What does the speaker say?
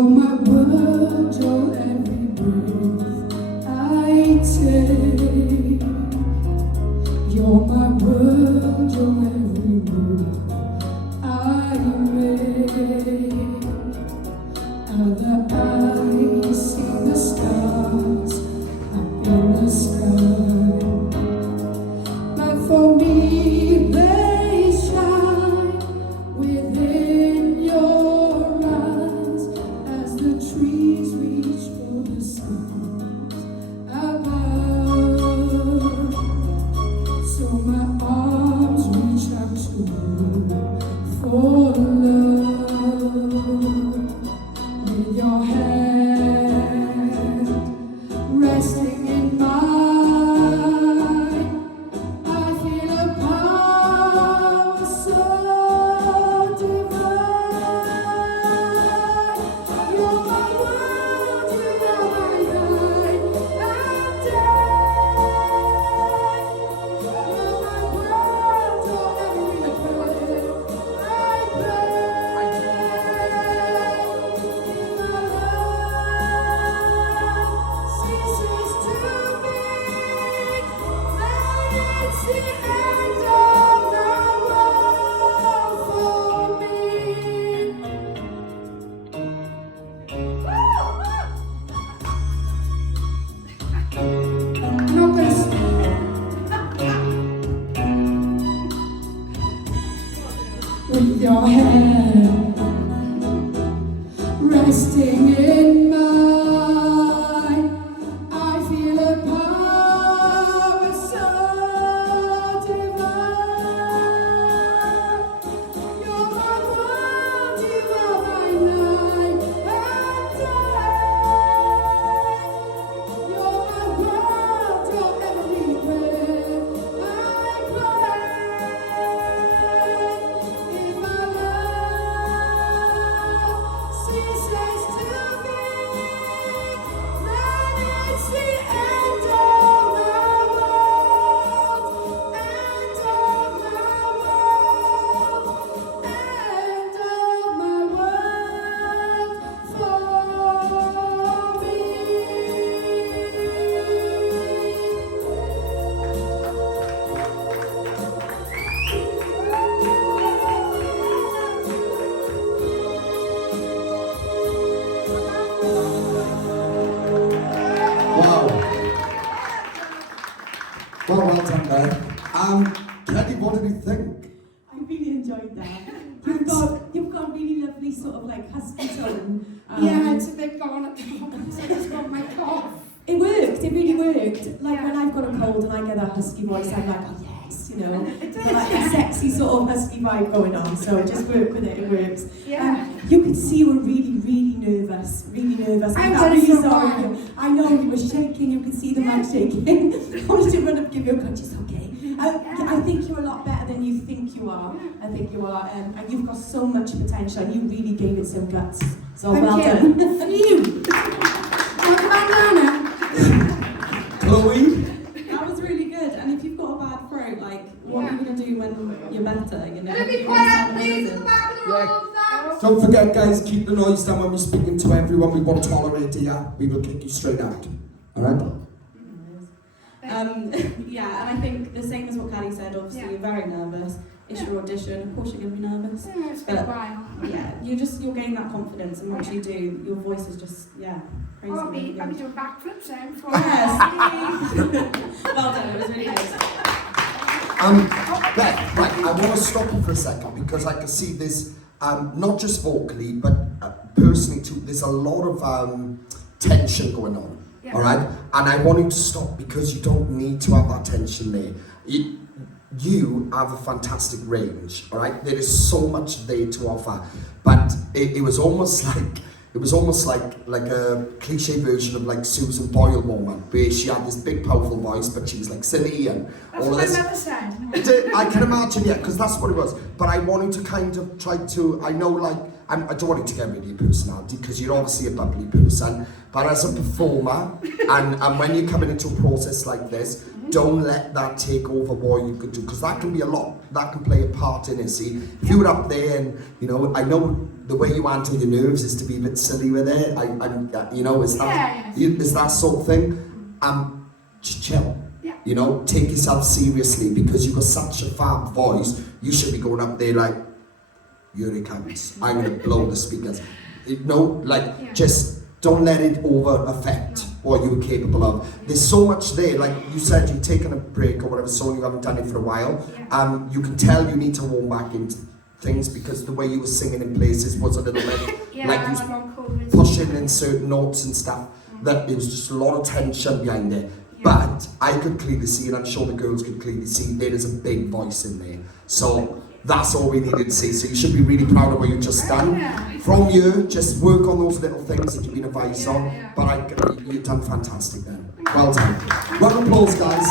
You're my world, you're every breath I take. You're my world, you're every move I make. Other eyes see the stars up in the sky, but for me they shine within your eyes as the trees reach for the stars above. So my arms reach out to you for love. With your hand resting in mine, I feel a power so divine. You're my world, you're my night and day. You're my world, you're every breath I breathe. It's the end of the world for me. Not this. With your hand resting in mine, I feel a power so divine. You're my world, you are my night and day. You're my world, you're every breath I breathe. If my love ceases to be, then it's the end of the world, end of my world, end of my world for Wow. Well done, there. Kelly, what did you think? I really enjoyed that. You've got a really lovely sort of like husky tone. yeah, it's a bit gone at the moment. I just got my cough. It worked, it really worked. Like when I've got a cold and I get that husky voice, I'm like, oh yes, you know. It does, Like a sexy sort of husky vibe going on, so just work with it, it works. Yeah. You could see you were really nervous, really nervous. I'm felt very really sorry. I know you were shaking, you could see the mic shaking. I wanted to run up and give you a touch, it's okay. I think you're a lot better than you think you are. I think you are, and you've got so much potential, and you really gave it some guts. So well done. Phew. What about Nana? Chloe? That was really good. And if you've got a bad throat, like, what are you going to do when you're better? You know? Can we be You're gonna quiet, sound please, amazing. at the back of the room now? Don't forget, guys, keep the noise down when we're speaking to everyone. We won't tolerate it, yeah? We will kick you straight out. Alright? Yeah, and I think the same as what Callie said, obviously Yeah. you're very nervous. It's your audition, of course you're going to be nervous. Yeah, it's been a But while. yeah, you'll gain that confidence, and once you do, your voice is just, crazy. I'll be Yeah. doing backflips then for Yes. Well done, it was really good. Beth, right, I want to stop you for a second because I can see this, not just vocally, but personally too, there's a lot of tension going on. Yeah. All right, and I want you to stop because you don't need to have that tension there. You have a fantastic range. All right, there is so much there to offer, but it was almost like a cliche version of like Susan Boyle moment where she had this big powerful voice, but she was like silly and That's all what this. I never said. I can imagine, yeah, because that's what it was. But I wanted to kind of try to, I know like, I don't want you to get rid of your personality because you're obviously a bubbly person, but as a performer, and when you're coming into a process like this, don't let that take over what you could do, because that can be a lot, that can play a part in it. See, if you were up there and, you know, I know the way you handle your nerves is to be a bit silly with it. You know, is that is that sort of thing. Just chill. Yeah. You know, take yourself seriously because you've got such a fab voice. You should be going up there like, here it comes. I'm gonna blow the speakers. Just don't let it over affect what you're capable of. There's so much there. Like you said, you've taken a break or whatever, so you haven't done it for a while. You can tell you need to warm back into things because the way you were singing in places was a little bit like you was pushing in certain notes and stuff. That it was just a lot of tension behind it. But I could clearly see, and I'm sure the girls could clearly see, there is a big voice in there. So that's all we needed to see. So you should be really proud of what you've just done. From you, just work on those little things that you've been advised on. But you've done fantastic then. Well done. Round of applause, guys.